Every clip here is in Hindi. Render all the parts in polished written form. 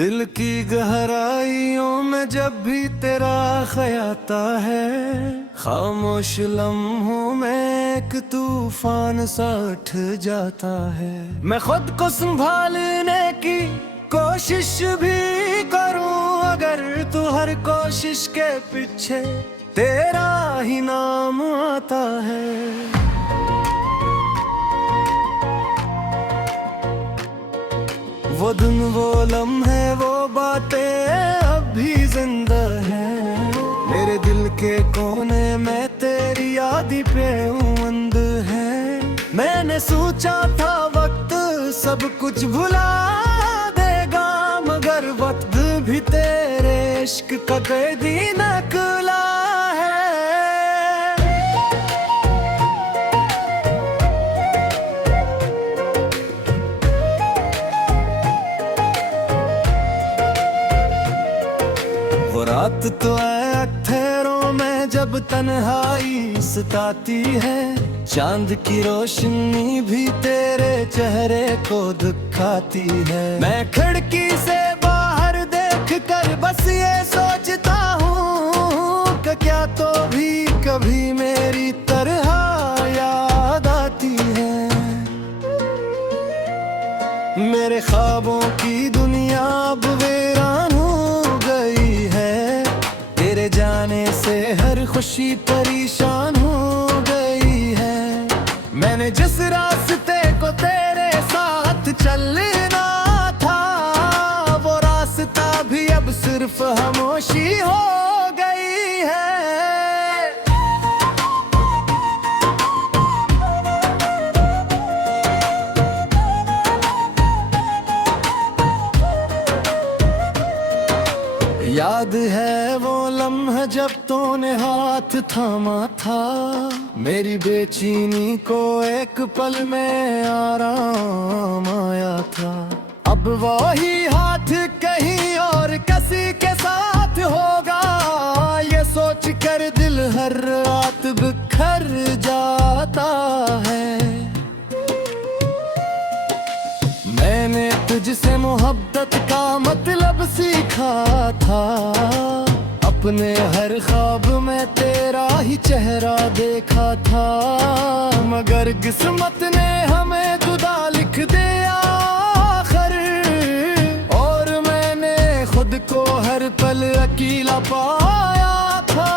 दिल की गहराइयों में जब भी तेरा ख्याल आता है, खामोश लम्हों में एक तूफान सा उठ जाता है। मैं खुद को संभालने की कोशिश भी करूं, अगर तू हर कोशिश के पीछे तेरा ही नाम आता है। वो दिन वो लम्हे वो बातें अब भी जिंदा है, मेरे दिल के कोने में तेरी याद पे उमंग है। मैंने सोचा था वक्त सब कुछ भुला देगा, मगर वक्त भी तेरे इश्क का कैदी निकला है। वो रात तो अथेरों में जब तन्हाई सताती है, चांद की रोशनी भी तेरे चेहरे को दिखाती है। मैं खिड़की से बाहर देख कर बस ये सोचता हूँ कि क्या तो भी कभी मेरी तरह याद आती है। मेरे ख्वाबों की दुनिया अब वीरान हो गई है, तेरे जाने से हर खुशी परेशान हो गई है। मैंने जिस रास्ते को तेरे साथ चलना था, वो रास्ता भी अब सिर्फ खामोशी हो गई है। याद है वो लम्हा जब तूने हाथ थामा था, मेरी बेचैनी को एक पल में आराम आया था। अब वही हाथ कहीं और किसी के साथ होगा, ये सोच कर दिल हर रात बिखर जाता है। मैंने तुझसे मोहब्बत का मतलब सीखा था, अपने हर ख्वाब में तेरा ही चेहरा देखा था। मगर किस्मत ने हमें जुदा लिख दिया आखिर, और मैंने खुद को हर पल अकेला पाया था।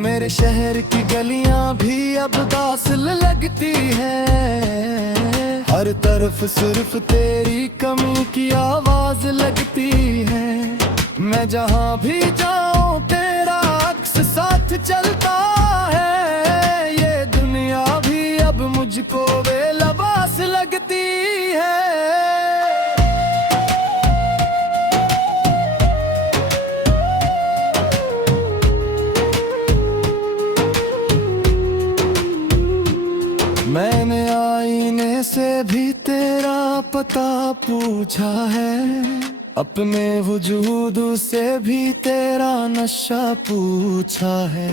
मेरे शहर की गलियां भी अब दासिल लगती हैं, हर तरफ सिर्फ तेरी कमी की आवाज लगती है। मैं जहां भी जाऊं तेरा अक्स साथ चलता है, ये दुनिया भी अब मुझको बेलबास लगती है। मैंने आईने से भी तेरा पता पूछा है, अपने वजूद से भी तेरा नशा पूछा है।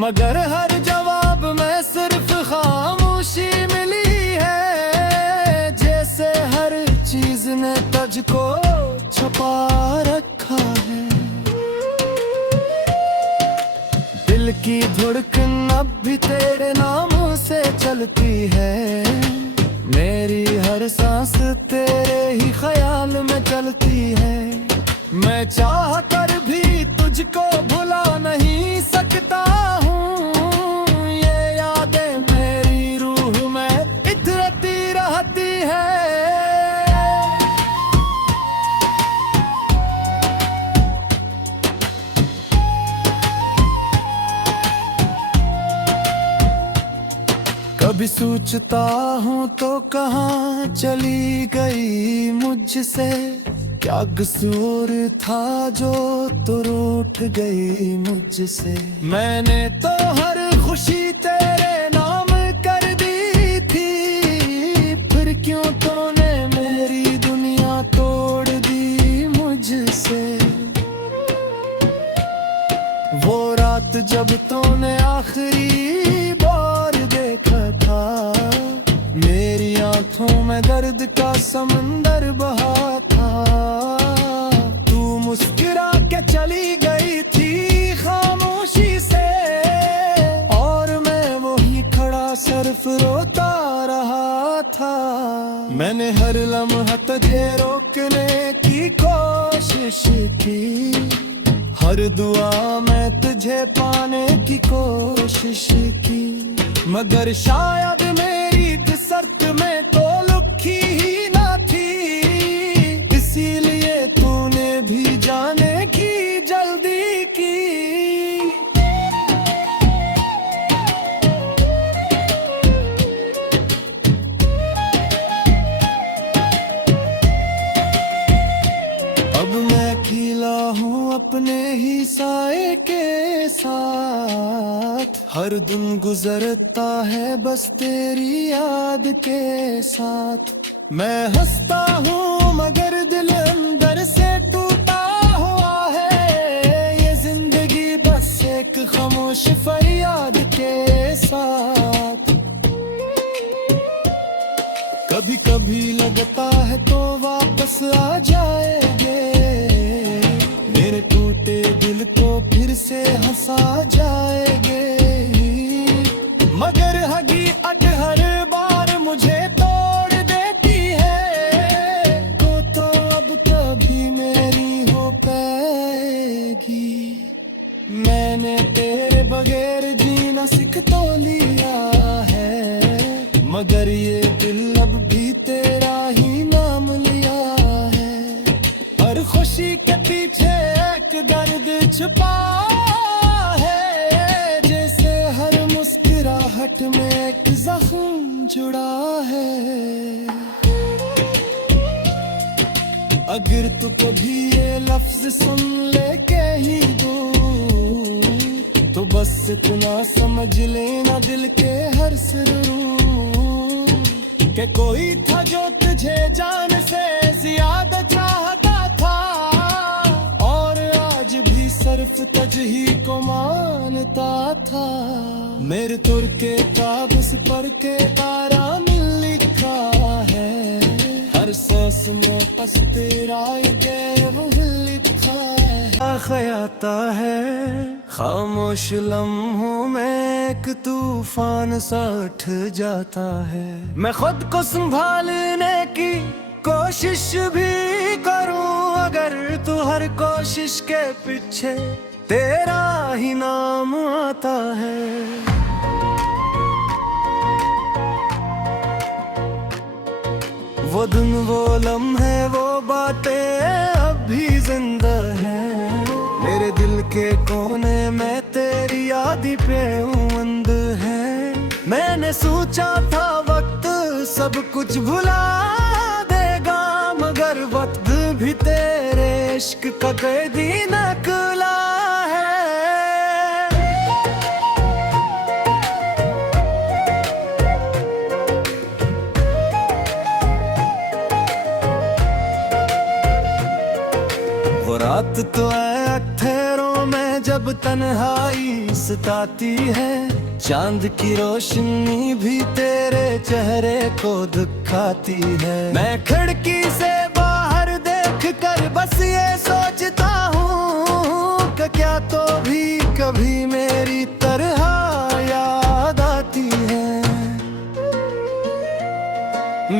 मगर हर जवाब में सिर्फ खामोशी मिली है, जैसे हर चीज ने तुझको छुपा रखा है। दिल की धड़कन अब भी तेरे नाम से चलती है, मेरी हर सांस तेरे ही ख्याल में चलती है। मैं चाह कर भी तुझको भुला नहीं सकता हूँ, ये यादें मेरी रूह में इतरती रहती है। कभी सोचता हूँ तो कहाँ चली गई मुझसे, क्या कसूर था जो तू रूठ गई मुझसे। मैंने तो हर खुशी तेरे नाम कर का समंदर बहा था। तू मुस्कुरा के चली गई थी खामोशी से, और मैं वहीं खड़ा सिर्फ रोता रहा था। मैंने हर लम्हा तुझे रोकने की कोशिश की, हर दुआ में तुझे पाने की कोशिश की, मगर शायद मेरी शर्त में तो लुकी ही ना थी। इसीलिए तूने भी जाने की जल्दी की। अब मैं खिला हूँ अपने ही साए के साथ, हर दिन गुजरता है बस तेरी याद के साथ। मैं हंसता हूँ मगर दिल अंदर से टूटा हुआ है, ये जिंदगी बस एक खामोश फरियाद के साथ। कभी कभी लगता है तो वापस आ जाएंगे, मेरे टूटे दिल को फिर से हंसा जाएंगे, मगर हकीकत हर बार मुझे तोड़ देती है। तो अब कभी मेरी हो पाएगी। मैंने तेरे बगैर जीना सीख तो लिया है, मगर ये दिल अब भी तेरा ही नाम लिया है। हर खुशी के पीछे एक दर्द छुपा है, जैसे हर मुस्कुराहट में एक जख्म जुड़ा है। अगर तू कभी ये लफ्ज सुन ले के ही दूर, तो बस इतना समझ लेना दिल के हर सुरूर, कि कोई था जो तुझे जान से ज्यादा चाहता था, और आज भी सिर्फ तुझ ही को मानता था। मेरे तुर के कागज पर के तारा मिल लिखा है, हर सांस में बस तेरा ये लिखा है। ख्याता है खामोश लम्हों में एक तूफान सा उठ जाता है। मैं खुद को संभालने की कोशिश भी करूं, अगर तू हर कोशिश के पीछे तेरा ही नाम आता है। वो दिन वो लम्हे वो बातें अब भी जिंदा है, मेरे दिल के कोने में तेरी याद पे उमंद है। मैंने सोचा था वक्त सब कुछ भुला देगा, मगर वक्त भी तेरे इश्क का कैदी निकला है। वो रात तो अथेरों में जब तन्हाई सताती है, चांद की रोशनी भी तेरे चेहरे को दिखाती है। मैं खिड़की से बाहर देख कर बस ये सोचता हूँ कि क्या तो भी कभी मेरी तरह याद आती है।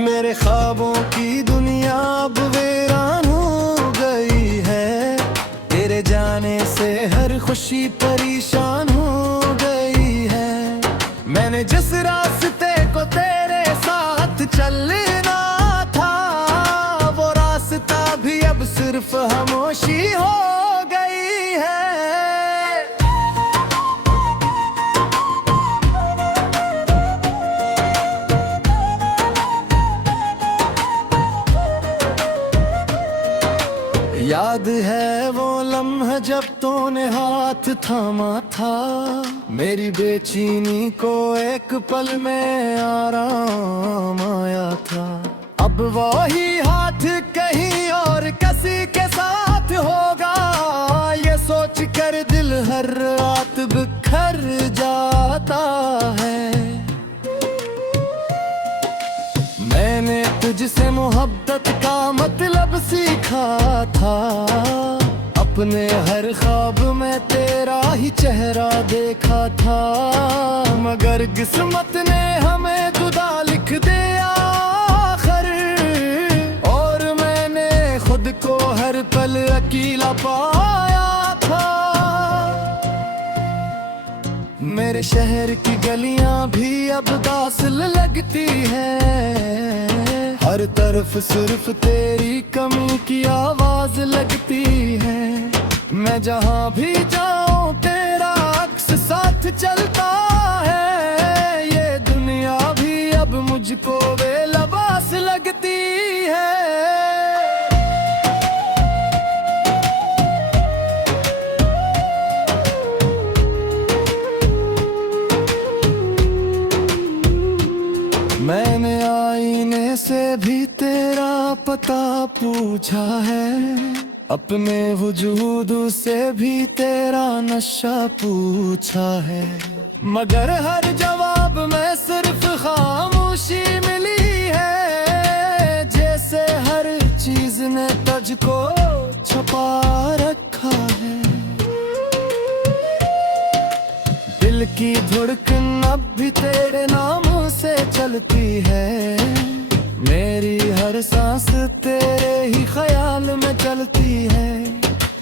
मेरे ख्वाबों की दुनिया अब वीरान हो गई है, तेरे जाने से हर खुशी परेशान हो गई है। मैंने जिस रास्ते को तेरे साथ चलना था, वो रास्ता भी अब सिर्फ खामोशी हो गई है। याद है वो लम्हा जब तूने हाथ थामा था, मेरी बेचैनी को एक पल में आराम आया था। अब वही हाथ कहीं और किसी के साथ होगा, ये सोच कर दिल हर रात बिखर जाता है। मैंने तुझसे मोहब्बत का मतलब सीखा था। अपने हर ख्वाब में तेरा ही चेहरा देखा था, मगर किस्मत ने हमें जुदा लिख दिया आखिर। और मैंने खुद को हर पल अकेला पाया था। मेरे शहर की गलियां भी अब दासिल लगती हैं, हर तरफ सिर्फ तेरी कमी की आवाज लगती है। मैं जहाँ भी जाऊँ तेरा अक्स साथ चलता है, ये दुनिया भी अब मुझको बेलबास लगती है। मैंने आईने से भी तेरा पता पूछा है, अपने वजूद से भी तेरा नशा पूछा है, मगर हर जवाब में सिर्फ खामोशी मिली है। जैसे हर चीज ने तुझको छुपा रखा है। दिल की धड़कन अब भी तेरे नाम से चलती है, मेरी हर सांस तेरे ही ख्याल में चलती है।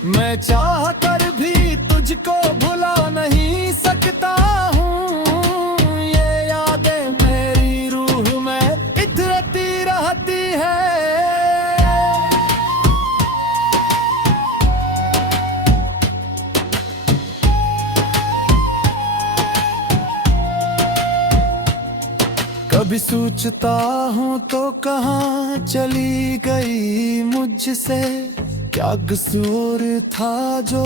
मैं चाह कर भी तुझको भुला नहीं सकता हूँ, ये यादें मेरी रूह में इतरती रहती है। कभी सोचता हूँ तो कहाँ चली गई मुझसे, क्या कसूर था जो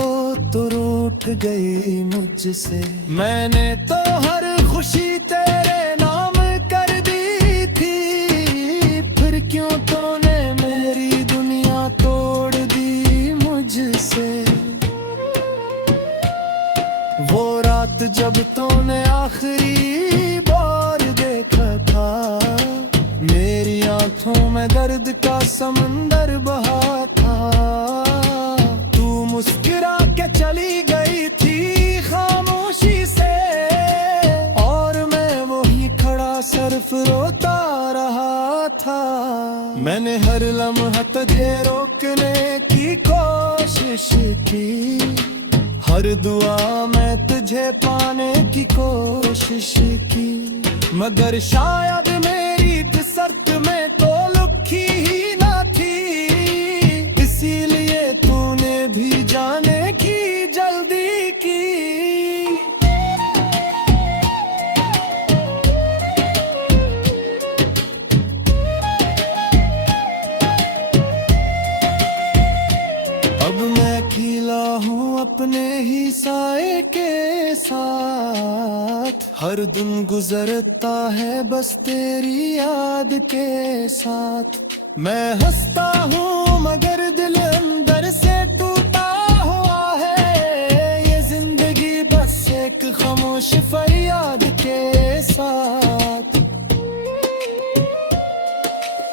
तू रूठ गई मुझसे। मैंने तो हर खुशी तेरे नाम कर दी थी, फिर क्यों तूने मेरी दुनिया तोड़ दी मुझसे। वो रात जब तूने आखिरी बार देखा था, मेरी आंखों में दर्द का समंदर बहा था। तू मुस्कुरा के चली गई थी खामोशी से, और मैं वहीं खड़ा सिर्फ रोता रहा था। मैंने हर लम्हा तुझे रोकने की कोशिश की, हर दुआ में तुझे पाने की कोशिश की, मगर शायद मेरी शर्त में तो लिखी ही ना थी। इसीलिए तूने भी जाने की जल्दी की। अब मैं अकेला हूँ अपने ही साए के साथ, हर दिन गुजरता है बस तेरी याद के साथ। मैं हंसता हूँ मगर दिल अंदर से टूटा हुआ है, ये जिंदगी बस एक खामोश फरियाद के साथ।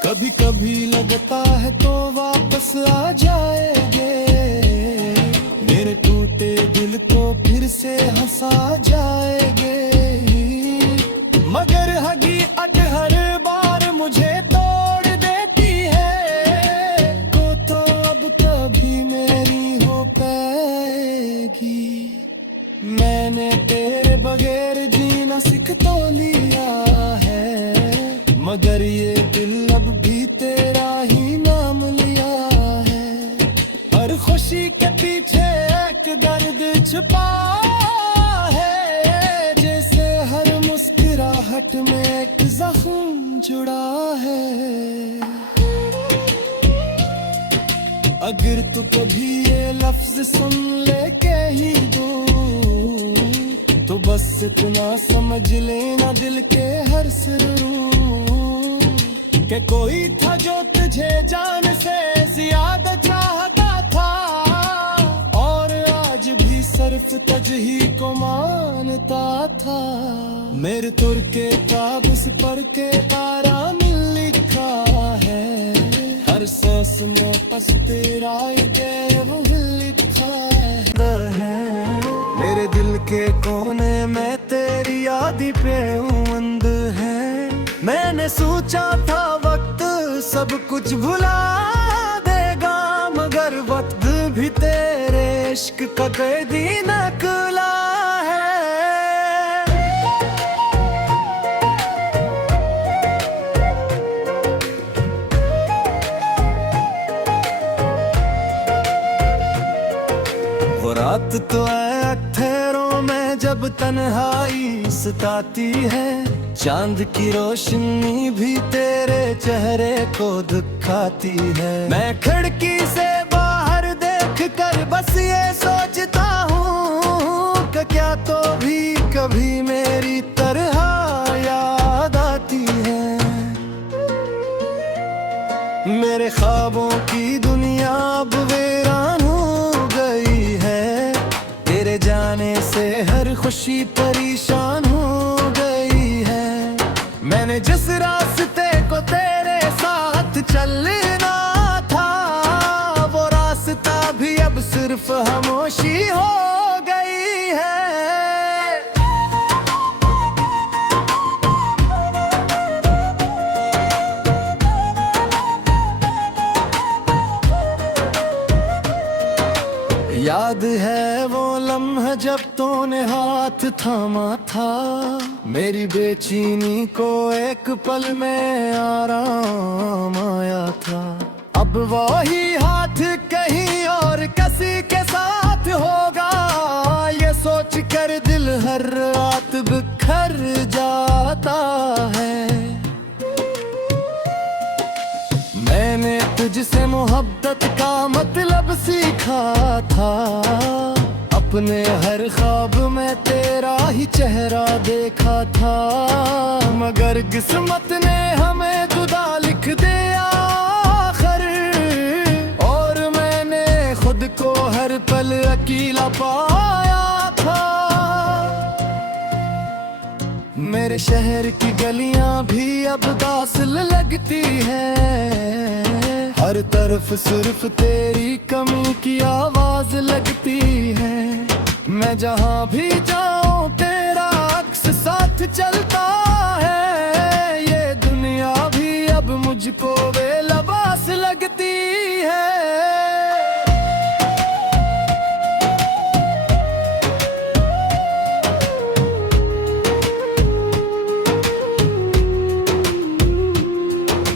कभी कभी लगता है तो वापस आ जाएंगे, मेरे टूटे दिल को फिर से हंसा जाएंगे। मगर हकीकत हर बार मुझे तोड़ देती है, तो अब कभी मेरी हो पाएगी। मैंने तेरे बगैर जीना सीख तो लिया है, मगर ये दिल अब भी तेरा ही नाम लिया है। हर खुशी के पीछे एक दर्द छुपा है, जैसे हर मुस्कुराहट में एक जख्म जुड़ा है। अगर तू कभी ये लफ्ज सुन ले के ही दूर, तो बस इतना समझ लेना दिल के हर सुरूर, कि कोई था जो तुझे जान से ज्यादा चाहता था, और आज भी सिर्फ तुझ ही को मानता था। मेरे तुर के ताबस पर के तारा मिल लिखा है, हर सांस में बस तेरा ये लिखा है। मेरे दिल के कोने में तेरी याद पे उमंग है। मैंने सोचा था वक्त सब कुछ भुला देगा, मगर वक्त भी तेरे इश्क का कैदी निकला है। वो रात तो अथेरों में जब तन्हाई सताती है, चांद की रोशनी भी तेरे चेहरे को दिखाती है। मैं खिड़की से बाहर देख कर बस ये सोचता हूँ कि क्या तो भी कभी मेरी तरह याद आती है। मेरे ख्वाबों की दुनिया अब वीरान हो गई है, तेरे जाने से हर खुशी परेशान हो गई है। मैंने जिस रास्ते को तेरे साथ चलना था, वो रास्ता भी अब सिर्फ खामोशी हो गई है। याद है वो लम्हा जब तूने हाथ थामा था, मेरी बेचैनी को एक पल में आराम आया था। अब वही हाथ कहीं और किसी के साथ होगा, ये सोच कर दिल हर रात बिखर जाता है। मैंने तुझसे मोहब्बत का मतलब सीखा था, अपने हर ख्वाब में तेरा ही चेहरा देखा था। मगर किस्मत ने हमें जुदा लिख दिया आखिर, और मैंने खुद को हर पल अकेला पाया था। मेरे शहर की गलियां भी अब दासिल लगती हैं, हर तरफ सिर्फ तेरी कमी की आवाज लगती है। मैं जहां भी जाऊं तेरा अक्स साथ चलता है, ये दुनिया भी अब मुझको बेलबास लगती है।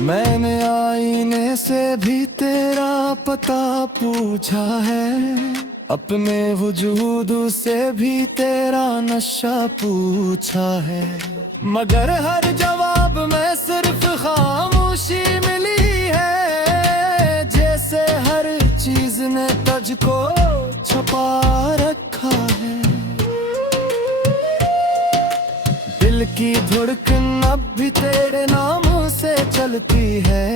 मैंने आईने से भी तेरा पता पूछा है, अपने वजूद से भी तेरा नशा पूछा है। मगर हर जवाब में सिर्फ खामोशी मिली है, जैसे हर चीज ने तुझको छुपा रखा है। दिल की धड़कन अब भी तेरे नाम से चलती है,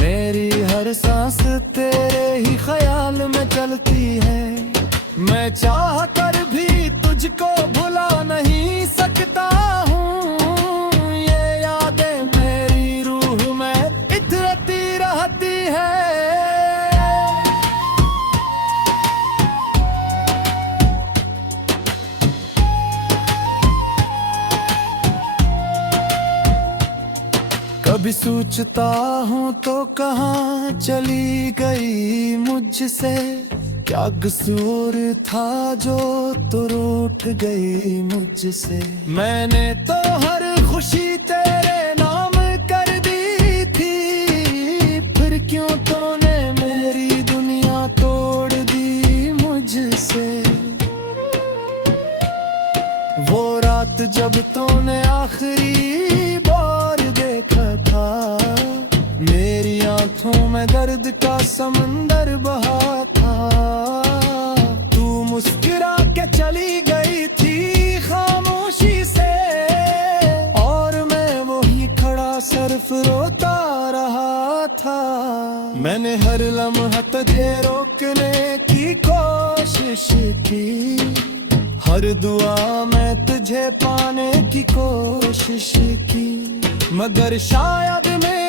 मेरी हर सांस तेरे ही ख्याल में चलती है। मैं चाह कर भी तुझको भुला नहीं सकता हूँ, ये यादें मेरी रूह में इतरती रहती है। कभी सोचता हूँ तो कहाँ चली गई मुझसे, क्या कसूर था जो तू रूठ गई मुझसे। मैंने तो हर खुशी तेरे नाम कर दी थी, फिर क्यों तूने मेरी दुनिया तोड़ दी मुझसे। वो रात जब तूने आखिरी बार देखा था, मेरी आंखों में दर्द का समंदर बहा था। तू मुस्कुरा के चली गई थी खामोशी से, और मैं वहीं खड़ा सिर्फ रोता रहा था। मैंने हर लम्हा तुझे रोकने की कोशिश की, हर दुआ में तुझे पाने की कोशिश की, मगर शायद मैं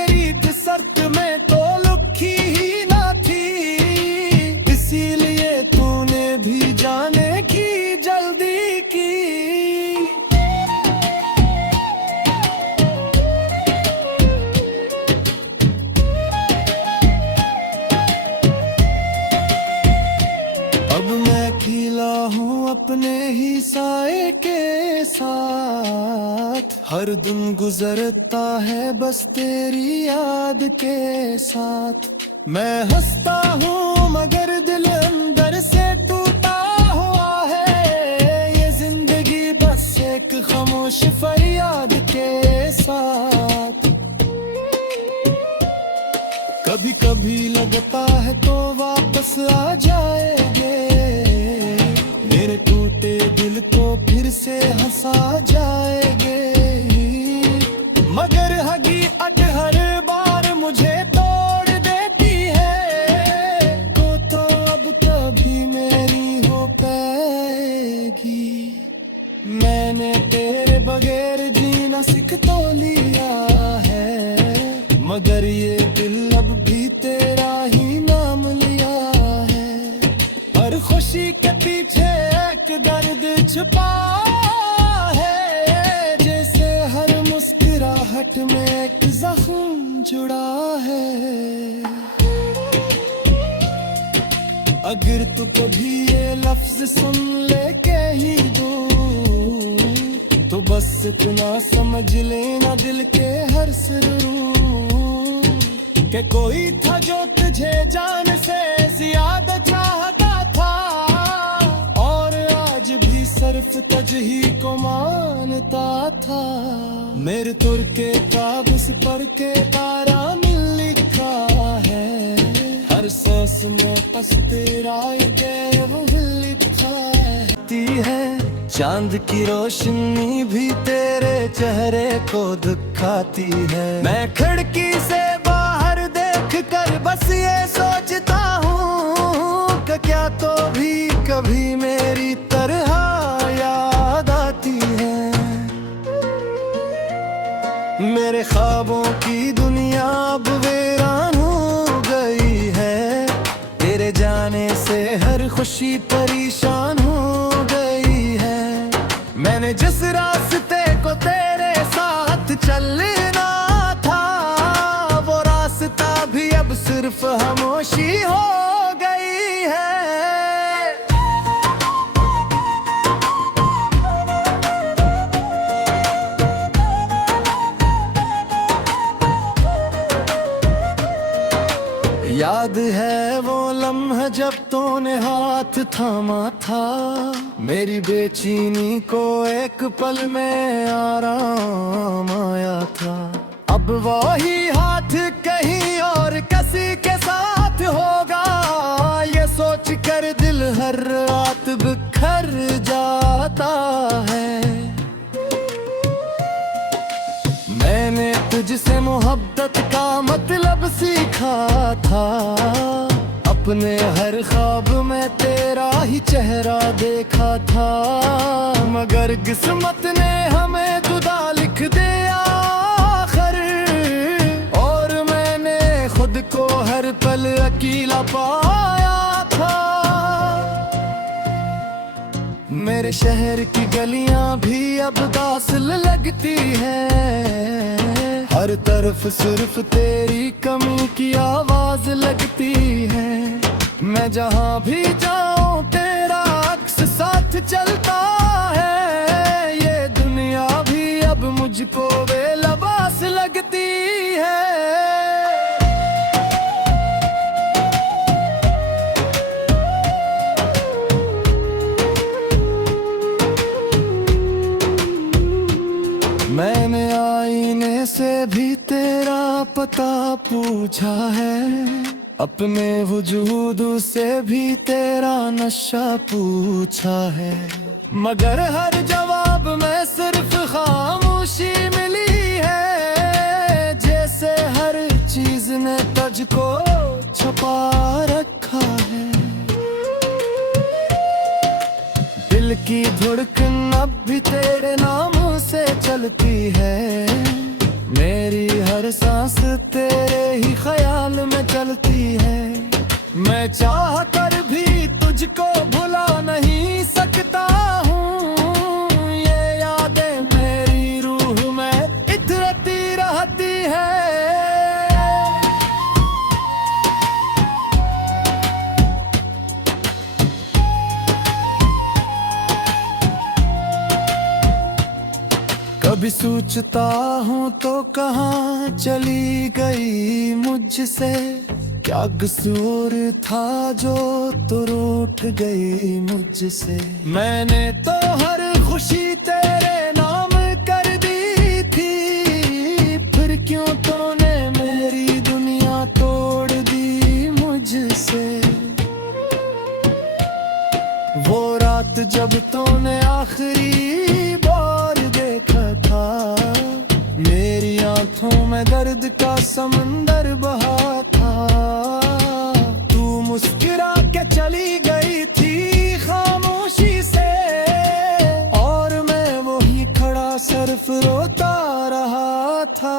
हर दिन गुजरता है बस तेरी याद के साथ। मैं हंसता हूँ मगर दिल अंदर से टूटा हुआ है। ये जिंदगी बस एक खामोश फरियाद के साथ। कभी कभी लगता है तो वापस आ जाएंगे, मेरे टूटे दिल को फिर से हंसा जाएंगे। मगर हकीकत हर बार मुझे तोड़ देती है, तो अब कभी मेरी हो पाएगी। मैंने तेरे बगैर जीना सीख तो लिया है, मगर ये दिल अब भी तेरा ही नाम लिया है। हर खुशी के पीछे एक दर्द छुपा है, जैसे हर मुस्कुराहट में एक जख्म जुड़ा है। अगर तू कभी ये लफ्ज सुन ले के ही दूर, तो बस इतना समझ लेना दिल के हर सुरूर, कि कोई था जो तुझे जान से ज्यादा चाहता था, और आज भी सिर्फ तुझ ही को मानता था। मेरे तुर के कागज पर के तारा मिल लिखा है, हर सांस में बस तेरा ये वो लिखा है। चांद की रोशनी भी तेरे चेहरे को दिखाती है। मैं खिड़की से बाहर देख कर बस ये सोचता हूँ कि क्या तो भी कभी मेरी तरह याद आती है। मेरे ख्वाबों की दुनिया अब वीरान हो गई है, तेरे जाने से हर खुशी परेशान हो गई है। मैंने जिस रास्ते को तेरे साथ चलना था, वो रास्ता भी अब सिर्फ खामोशी हो गई है। याद है वो लम्हा जब तूने हाथ थामा था, मेरी बेचैनी को एक पल में आराम आया था। अब वही हाथ कहीं और किसी के साथ होगा, ये सोच कर दिल हर रात बिखर जाता है। मैंने तुझसे मोहब्बत का मतलब सीखा था, अपने हर ख्वाब में तेरा ही चेहरा देखा था। मगर किस्मत ने हमें जुदा लिख दिया आखिर, और मैंने खुद को हर पल अकेला पाया था। मेरे शहर की गलियां भी अब दासिल लगती है, हर तरफ सिर्फ तेरी कमी की आवाज लगती है। मैं जहाँ भी जाऊँ तेरा अक्स साथ चलता है, ये दुनिया भी अब मुझको बेलबास लगती है। मैंने आईने से भी तेरा पता पूछा है, अपने वजूद से भी तेरा नशा पूछा है। मगर हर जवाब में सिर्फ खामोशी मिली है, जैसे हर चीज ने तुझको छुपा रखा है। दिल की धड़कन अब भी तेरे नाम से चलती है, मेरी हर सांस तेरे ही ख्याल में चलती है। मैं चाह कर भी तुझको भुला नहीं सकता हूँ, ये यादें मेरी रूह में इतरती रहती है। कभी सोचता हूँ तो कहाँ चली गई मुझसे, क्या कसूर था जो तू रूठ गई मुझसे। मैंने तो हर खुशी तेरे नाम कर दी थी, फिर क्यों तूने मेरी दुनिया तोड़ दी मुझसे। वो रात जब तूने आखिरी बार देखा था, मेरी आंखों में दर्द का समंदर बहा था। तू मुस्कुरा के चली गई थी खामोशी से, और मैं वहीं खड़ा सिर्फ रोता रहा था।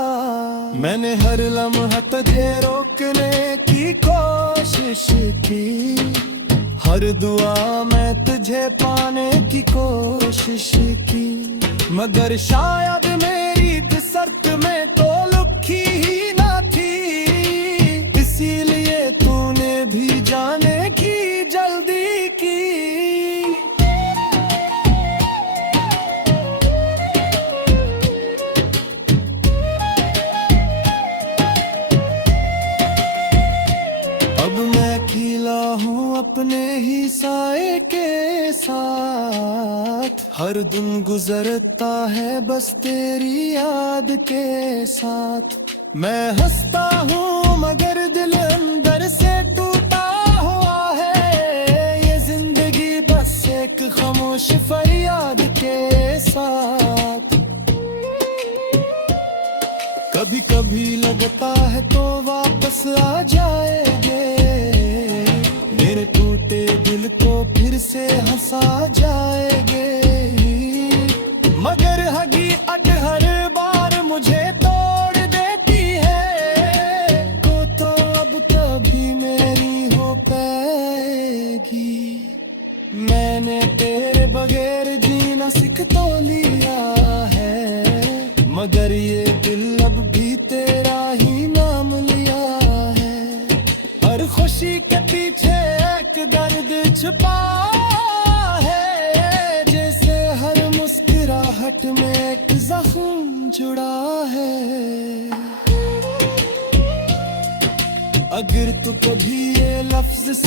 मैंने हर लम्हा तुझे रोकने की कोशिश की, हर दुआ में तुझे पाने की कोशिश की, मगर शायद मेरी कसरत में तो लुकी ही ना थी। इसीलिए तूने भी जाने की जल्दी की। अब मैं खिला हूँ अपने ही साए के साथ, हर दिन गुजरता है बस तेरी याद के साथ। मैं हंसता हूँ मगर दिल अंदर से टूटा हुआ है, ये जिंदगी बस एक खामोश फरियाद के साथ। कभी कभी लगता है तो वापस आ जाएंगे, मेरे टूटे दिल को फिर से हंसा जाएंगे। मगर हकीकत हर बार मुझे तोड़ देती है, तो अब कभी मेरी हो पाएगी। मैंने तेरे बगैर जीना सीख तो लिया है, मगर ये दिल अब भी तेरा ही नाम लिया है। हर खुशी के पीछे एक दर्द छुपा है, जैसे हर मुस्कुराहट में एक जख्म जुड़ा है। अगर तू कभी ये लफ्ज